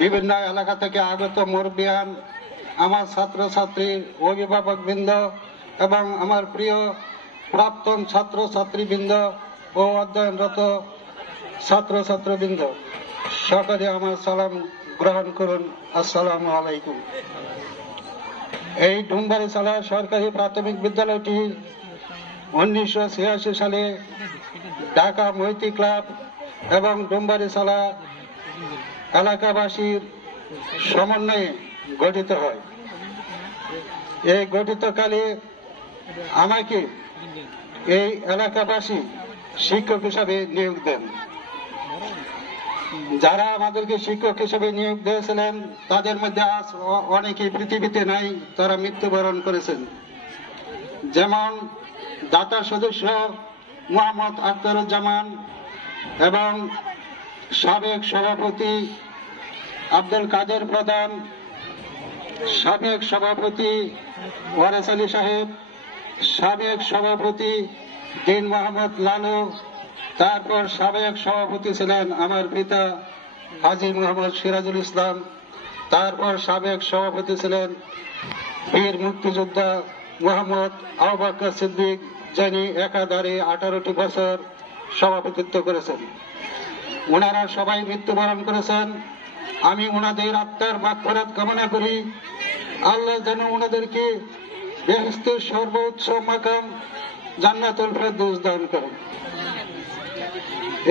বিভিন্ন এলাকা থেকে আগত মুরব্বিয়ান, আমার ছাত্রছাত্রী, অভিভাবকবৃন্দ এবং আমার প্রিয় প্রাক্তন ছাত্রছাত্রীবৃন্দ ও অধ্যয়নরত ছাত্রছাত্রীবৃন্দ, সকলে আমার সালাম গ্রহণ করুন। আসসালামু আলাইকুম। এই ডুমবাড়িছালা সরকারি প্রাথমিক বিদ্যালয়টি 1986 সালে ঢাকা মৈত্রী ক্লাব এবং ডুমবাড়িছালা এলাকাবাসীর সমন্বয়ে গঠিত হয়। এই গঠিতকালে আমাকে এই এলাকাবাসী শিক্ষক হিসাবে নিয়োগ দেন। যারা আমাদেরকে শিক্ষক হিসেবে নিয়োগ দিয়েছিলেন তাদের মধ্যে আজ অনেকেই পৃথিবীতে নাই, তারা মৃত্যুবরণ করেছেন। যেমন দাতা সদস্য মোহাম্মদ আখতারুজ্জামান এবং সাবেক সভাপতি আব্দুল কাদের প্রধান, সাবেক সভাপতি ওয়ারেস আলী সাহেব, সাবেক সভাপতি দিন মোহাম্মদ লালু, তারপর সাবেক সভাপতি ছিলেন আমার পিতা হাজী মোহাম্মদ সিরাজুল ইসলাম, তারপর সাবেক সভাপতি ছিলেন বীর মুক্তিযোদ্ধা মোহাম্মদ আবু বকর সিদ্দিক, যিনি একাধারে 18টি বছর সভাপতিত্ব করেছেন। ওনারা সবাই মৃত্যুবরণ করেছেন। আমি ওনাদের আত্মার মাগফিরাত কামনা করি। আল্লাহ যেন ওনাদেরকে বেহেশতের সর্বোচ্চ মাকাম জান্নাতুল ফেরদৌস দান করেন।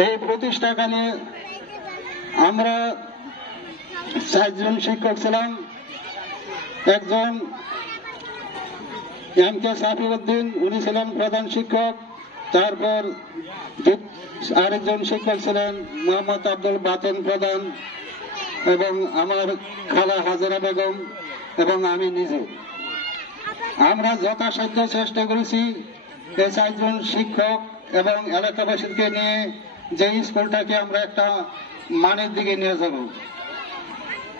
এই প্রতিষ্ঠাকালে আমরা 4 জন শিক্ষক ছিলাম। একজন এম কে সাফিউদ্দিন, উনি ছিলেন প্রধান শিক্ষক। তারপর আরেকজন শিক্ষক ছিলেন মোহাম্মদ আব্দুল বাতেন প্রধান, এবং আমার খালা হাজেরা বেগম এবং আমি নিজে। আমরা যথাসাধ্য চেষ্টা করেছি এই 4 জন শিক্ষক এবং এলাকাবাসীকে নিয়ে যে স্কুলটাকে আমরা একটা মানের দিকে নিয়ে যাব।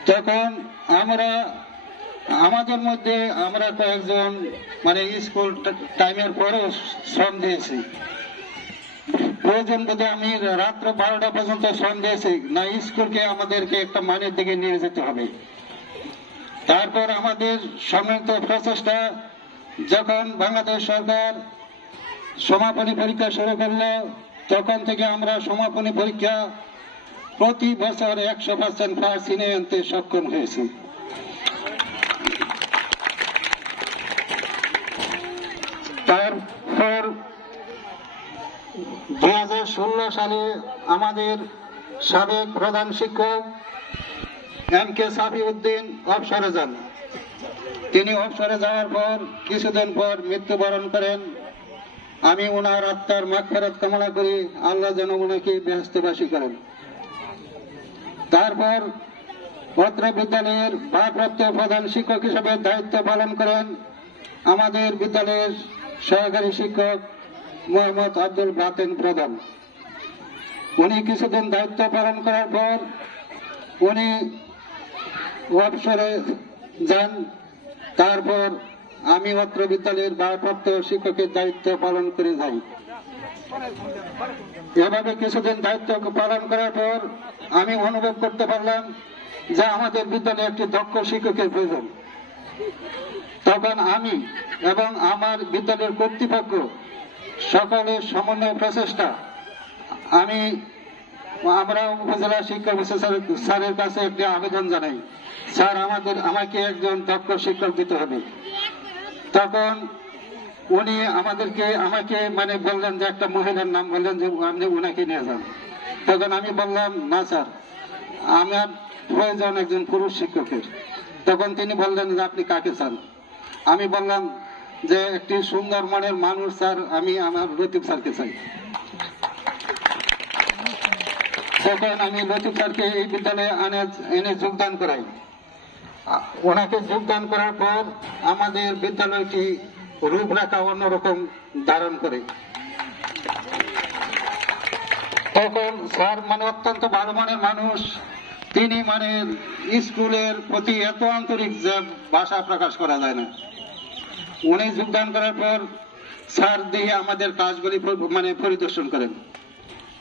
তখন আমাদের মধ্যে আমরা কয়েকজন স্কুল টাইমের পরেও শ্রম দিয়েছি। প্রয়োজন বোধে আমি রাত্র 12টা পর্যন্ত শ্রম দিয়েছি না, স্কুলকে আমাদেরকে একটা মানের দিকে নিয়ে যেতে হবে। তারপর আমাদের সম্মিলিত প্রচেষ্টা, যখন বাংলাদেশ সরকার সমাপনী পরীক্ষা শুরু করলো, তখন থেকে আমরা সমাপনী পরীক্ষা প্রতি বছর 100% পাস ছিনিয়ে আনতে সক্ষম হয়েছি। তারপর 2016 সালে আমাদের সাবেক প্রধান শিক্ষক এম কে সাফিউদ্দিন অবসরে যান। তিনি অবসরে যাওয়ার পর কিছুদিন পর মৃত্যুবরণ করেন। আমি ওনার আত্মার মাগফিরাত কামনা করি, আল্লাহ যেন ওনাকে বেহেশতবাসী করেন। তারপর অত্র বিদ্যালয়ের ভারপ্রাপ্ত প্রধান শিক্ষক হিসেবে দায়িত্ব পালন করেন আমাদের বিদ্যালয়ের সহকারী শিক্ষক মোহাম্মদ আব্দুল বাতেন প্রধান। উনি কিছুদিন দায়িত্ব পালন করার পর উনি অবসরে যান। তারপর আমি অত্র বিদ্যালয়ের ভারপ্রাপ্ত শিক্ষকের দায়িত্ব পালন করে যাই। এভাবে কিছুদিন দায়িত্ব পালন করার পর আমি অনুভব করতে পারলাম যে আমাদের বিদ্যালয়ে একটি দক্ষ শিক্ষকের প্রয়োজন। তখন আমি এবং আমার বিদ্যালয়ের কর্তৃপক্ষ সকলের সমন্বয় প্রচেষ্টা আমরা উপজেলা শিক্ষা বিশেষজ্ঞ স্যারের কাছে একটি আবেদন জানাই, স্যার আমাকে একজন দক্ষ শিক্ষক দিতে হবে। তখন উনি আমাকে বললেন যে একটা মহিলার নাম বললেন যে আপনি উনাকে নিয়ে যান। তখন আমি বললাম না স্যার, আমার প্রয়োজন একজন পুরুষ শিক্ষকের। তখন তিনি বললেন যে আপনি কাকে চান? আমি বললাম যে একটি সুন্দর মনের মানুষ স্যার, আমি আমার লতিফ স্যারকে চাই। তখন আমি লতিফ স্যারকে এই বিদ্যালয়ে এনে যোগদান করাই। ওনাকে যোগদান করার পর আমাদের বিদ্যালয়টি রূপরেখা অন্যরকম ধারণ করে। তখন স্যার অত্যন্ত ভালো মানের মানুষ। তিনি স্কুলের প্রতি এত আন্তরিক যে ভাষা প্রকাশ করা যায় না। উনি যোগদান করার পর স্যার দিয়ে আমাদের কাজগুলি পরিদর্শন করেন।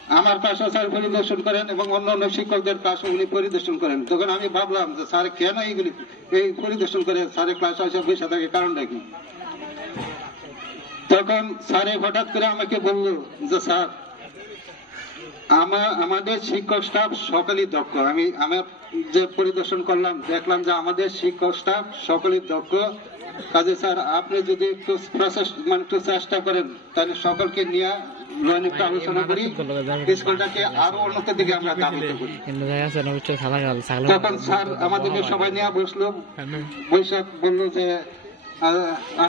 আমার ক্লাসও স্যার পরিদর্শন করেন এবং অন্যান্য শিক্ষকদের ক্লাসও উনি পরিদর্শন করেন। তখন আমি ভাবলাম যে স্যার কেন এই পরিদর্শন করে স্যারের ক্লাস আসে বসে থাকে, কারণটা কি? তখন স্যারে হঠাৎ করে আমাকে বলল যে স্যার আমাদের শিক্ষক স্টাফ সকলেই দক্ষ। আমার যে পরিদর্শন করলাম দেখলাম যে আমাদের শিক্ষক স্টাফ সকলেই দক্ষ। কাজে স্যার আপনি যদি একটু একটু চেষ্টা করেন তাহলে সকলকে নিয়ে একটু আলোচনা করি, স্কুলটাকে আরো উন্নতির দিকে আমরা ধাবিত করি। তখন স্যার আমাদেরকে সবাই নিয়ে বসলো, বৈশাখ বললো যে